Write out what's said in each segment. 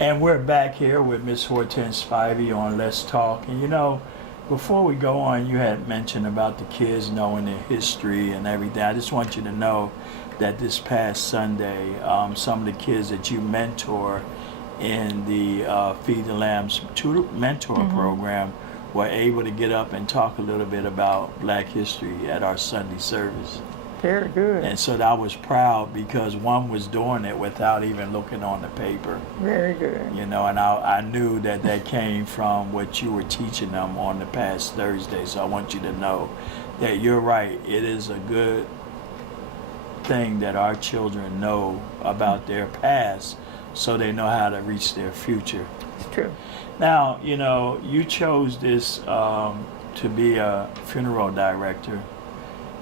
And we're back here with Miss Hortense Spivey on Let's Talk. And before we go on, you had mentioned about the kids knowing their history and everything. I just want you to know that this past Sunday, some of the kids that you mentor in the Feed the Lambs mentor program were able to get up and talk a little bit about Black history at our Sunday service. Very good. And so I was proud because one was doing it without even looking on the paper. Very good. And I knew that came from what you were teaching them on the past Thursday. So I want you to know that you're right. It is a good thing that our children know about their past so they know how to reach their future. It's true. Now, you chose this to be a funeral director.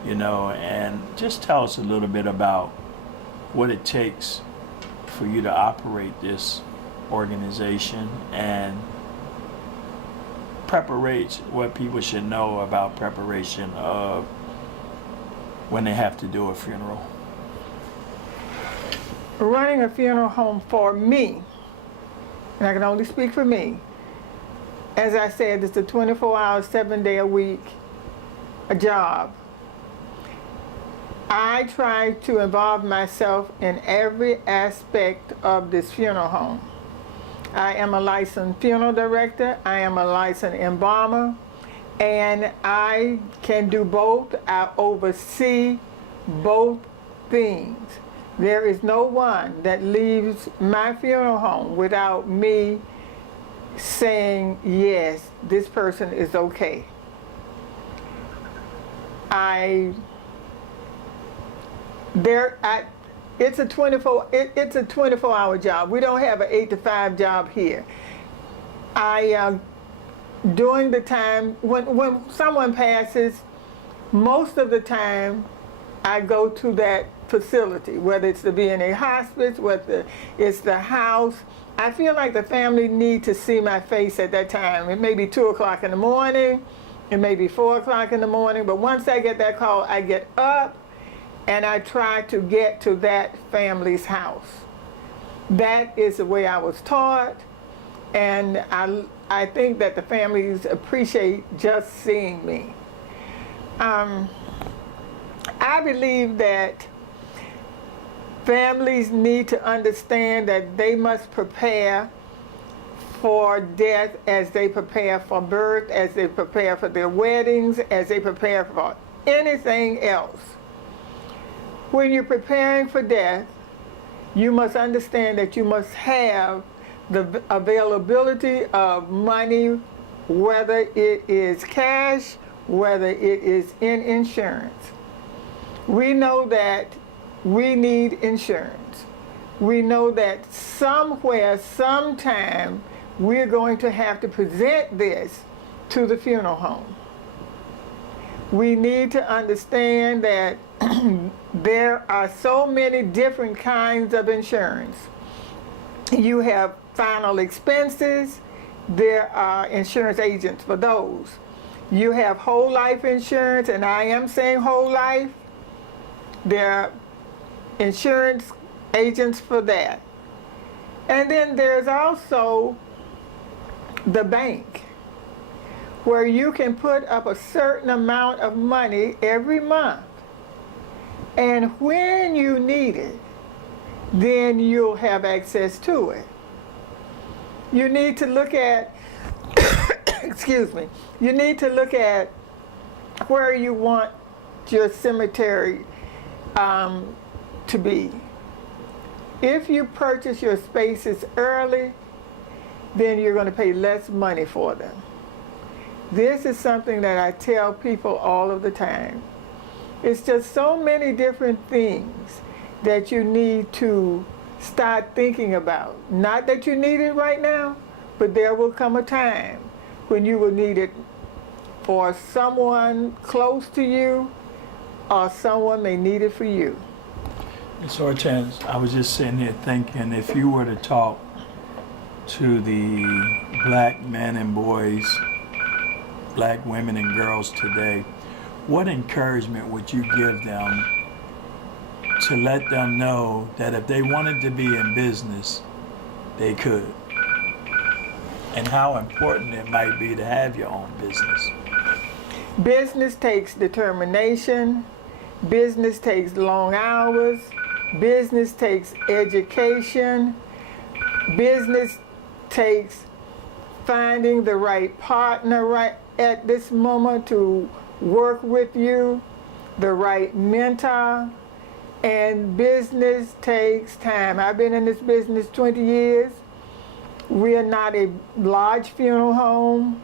And just tell us a little bit about what it takes for you to operate this organization and what people should know about preparation of when they have to do a funeral. Running a funeral home for me, and I can only speak for me, as I said, it's a 24-hour, 7-day-a-week job. I try to involve myself in every aspect of this funeral home. I am a licensed funeral director, I am a licensed embalmer, and I can do both. I oversee both things. There is no one that leaves my funeral home without me saying, yes, this person is okay. It's a 24-hour job. We don't have an 8-to-5 job here. During the time when someone passes, most of the time I go to that facility, whether it's the VNA hospice, whether it's the house. I feel like the family need to see my face at that time. It may be 2 o'clock in the morning, it may be 4 o'clock in the morning, but once I get that call, I get up and I try to get to that family's house. That is the way I was taught, and I think that the families appreciate just seeing me. I believe that families need to understand that they must prepare for death as they prepare for birth, as they prepare for their weddings, as they prepare for anything else. When you're preparing for death, you must understand that you must have the availability of money, whether it is cash, whether it is in insurance. We know that we need insurance. We know that somewhere, sometime, we're going to have to present this to the funeral home. We need to understand that there are so many different kinds of insurance. You have final expenses, there are insurance agents for those. You have whole life insurance, and I am saying whole life. There are insurance agents for that. And then there's also the bank, where you can put up a certain amount of money every month. And when you need it, then you'll have access to it. You need to look at, excuse me, you need to look at where you want your cemetery to be. If you purchase your spaces early, then you're going to pay less money for them. This is something that I tell people all of the time. It's just so many different things that you need to start thinking about. Not that you need it right now, but there will come a time when you will need it for someone close to you, or someone may need it for you. Ms. Hortense, I was just sitting here thinking, if you were to talk to the Black men and boys, Black women and girls today, what encouragement would you give them to let them know that if they wanted to be in business, they could? and how important it might be to have your own business. Business takes determination. Business takes long hours. Business takes education. Business takes finding the right partner right at this moment to work with you, the right mentor, and business takes time. I've been in this business 20 years. We are not a large funeral home.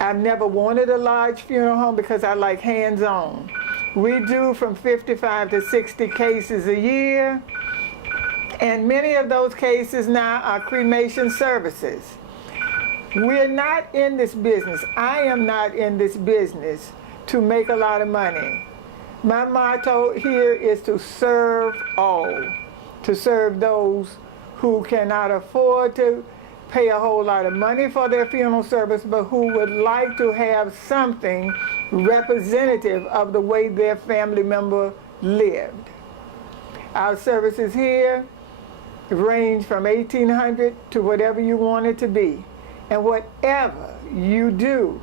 I've never wanted a large funeral home because I like hands-on. We do from 55 to 60 cases a year, and many of those cases now are cremation services. We're not in this business. I am not in this business to make a lot of money. My motto here is to serve all, to serve those who cannot afford to pay a whole lot of money for their funeral service, but who would like to have something representative of the way their family member lived. Our services here range from 1800 to whatever you want it to be. And whatever you do,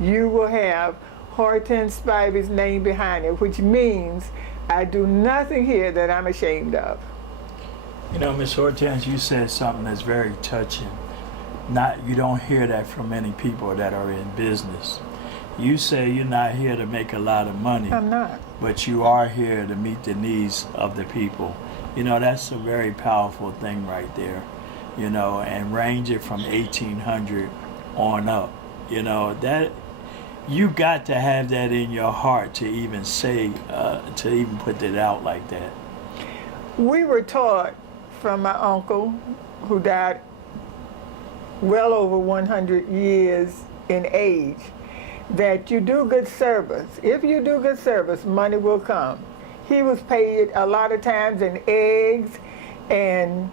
you will have Hortense Spivey's name behind it, which means I do nothing here that I'm ashamed of. You know, Miss Hortense, you said something that's very touching. You don't hear that from many people that are in business. You say you're not here to make a lot of money. I'm not. But you are here to meet the needs of the people. You know, that's a very powerful thing right there. You know, and range it from 1800 on up. You know, that you got to have that in your heart to even say, to even put it out like that. We were taught from my uncle, who died well over 100 years in age, that you do good service. If you do good service, money will come. He was paid a lot of times in eggs and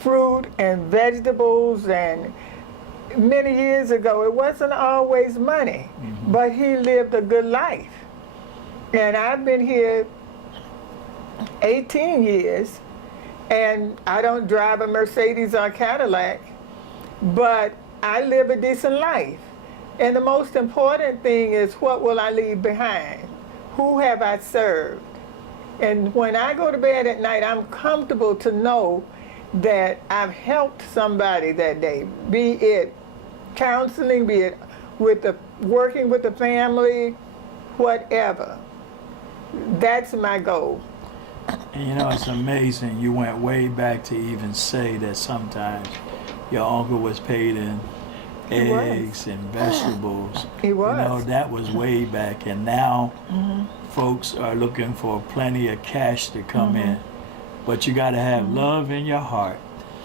fruit and vegetables, and many years ago it wasn't always money, but he lived a good life. And I've been here 18 years, and I don't drive a Mercedes or a Cadillac, but I live a decent life. And the most important thing is, what will I leave behind? Who have I served? And when I go to bed at night, I'm comfortable to know that I've helped somebody that day, be it counseling, be it working with the family, whatever. That's my goal. And you know, it's amazing. You went way back to even say that sometimes your uncle was paid in eggs and vegetables. He was. You know, that was way back. And now folks are looking for plenty of cash to come in. But you got to have love in your heart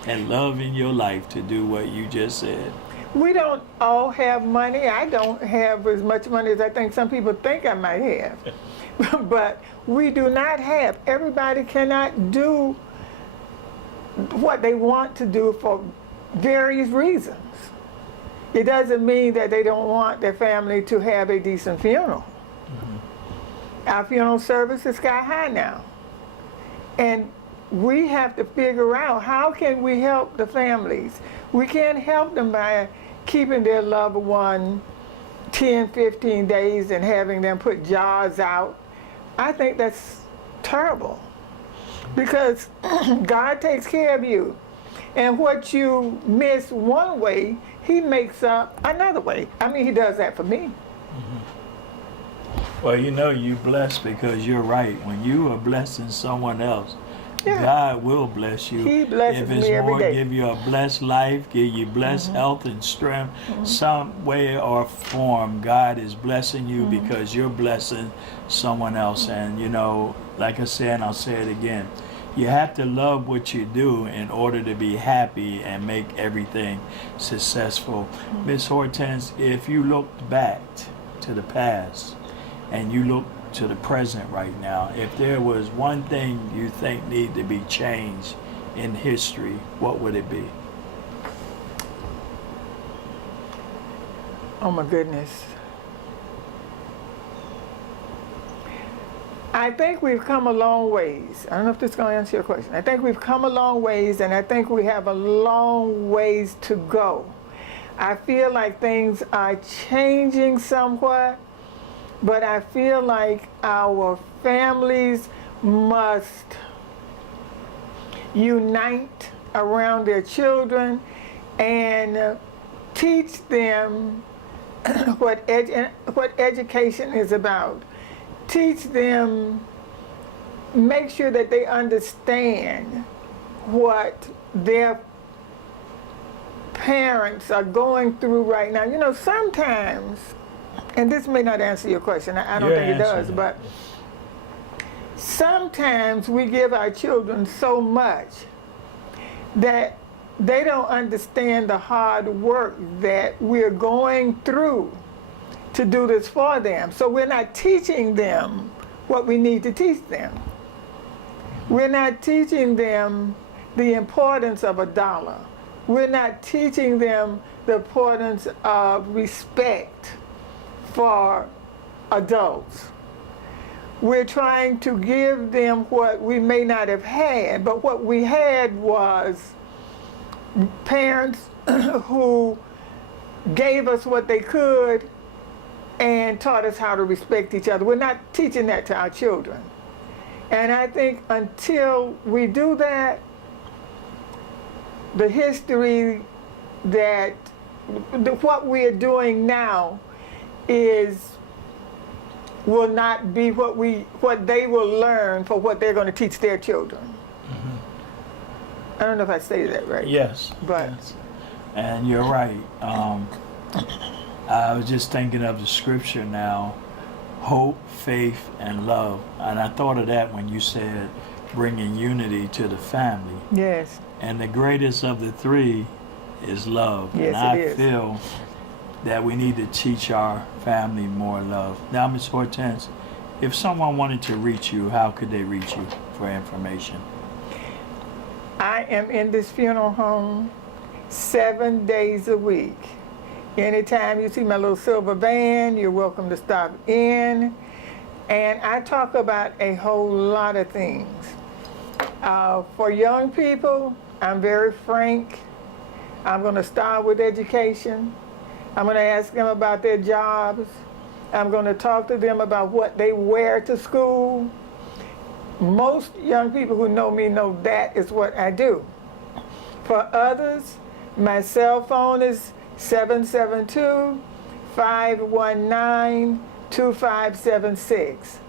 and love in your life to do what you just said. We don't all have money. I don't have as much money as I think some people think I might have. But we do not have. Everybody cannot do what they want to do for various reasons. It doesn't mean that they don't want their family to have a decent funeral. Our funeral service is sky high now. And we have to figure out, how can we help the families? We can't help them by keeping their loved one 10, 15 days and having them put jars out. I think that's terrible, because God takes care of you. And what you miss one way, he makes up another way. I mean, he does that for me. Well, you know, you blessed, because you're right. When you are blessing someone else, Yeah. God will bless you. He blesses if it's me every more, day. give you a blessed life, give you blessed health and strength. Some way or form, God is blessing you because you're blessing someone else. And, you know, like I said, and I'll say it again, you have to love what you do in order to be happy and make everything successful. Miss Hortense, if you looked back to the past and you look to the present right now, if there was one thing you think need to be changed in history, what would it be? Oh my goodness. I think we've come a long ways. I don't know if this is going to answer your question. I think we've come a long ways, and I think we have a long ways to go. I feel like things are changing somewhat, but I feel like our families must unite around their children and teach them what education is about. Teach them, make sure that they understand what their parents are going through right now. You know, sometimes, and this may not answer your question, I don't think it does, but sometimes we give our children so much that they don't understand the hard work that we're going through to do this for them. So we're not teaching them what we need to teach them. We're not teaching them the importance of a dollar. We're not teaching them the importance of respect for adults. We're trying to give them what we may not have had, but what we had was parents who gave us what they could and taught us how to respect each other. We're not teaching that to our children. And I think until we do that, the history that what we are doing now will not be what they will learn for what they're going to teach their children. I don't know if I stated that right. Yes. But yes. And you're right. I was just thinking of the scripture now, hope, faith, and love. And I thought of that when you said bringing unity to the family. yes, And the greatest of the three is love. Yes, and I it is. feel that we need to teach our family more love. Now, Ms. Hortense, if someone wanted to reach you, how could they reach you for information? I am in this funeral home 7 days a week. Anytime you see my little silver van, you're welcome to stop in. And I talk about a whole lot of things. For young people, I'm very frank. I'm going to start with education. I'm going to ask them about their jobs. I'm going to talk to them about what they wear to school. Most young people who know me know that is what I do. For others, my cell phone is 772-519-2576.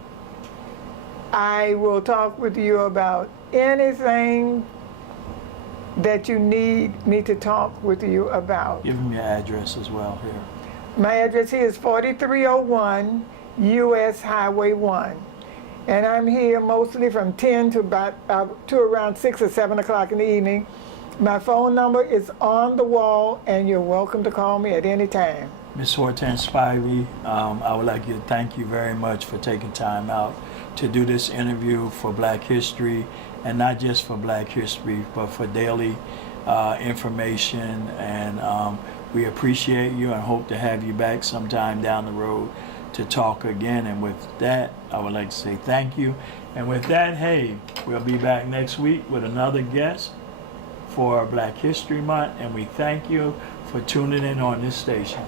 I will talk with you about anything that you need me to talk with you about. Give them your address as well here. My address here is 4301 US Highway 1. And I'm here mostly from 10 to around 6 or 7 o'clock in the evening. My phone number is on the wall, and you're welcome to call me at any time. Ms. Hortense Spivey, I would like to thank you very much for taking time out to do this interview for Black History, and not just for Black History, but for daily information. And we appreciate you and hope to have you back sometime down the road to talk again. And with that, I would like to say thank you. And with that, hey, we'll be back next week with another guest for Black History Month, and we thank you for tuning in on this station.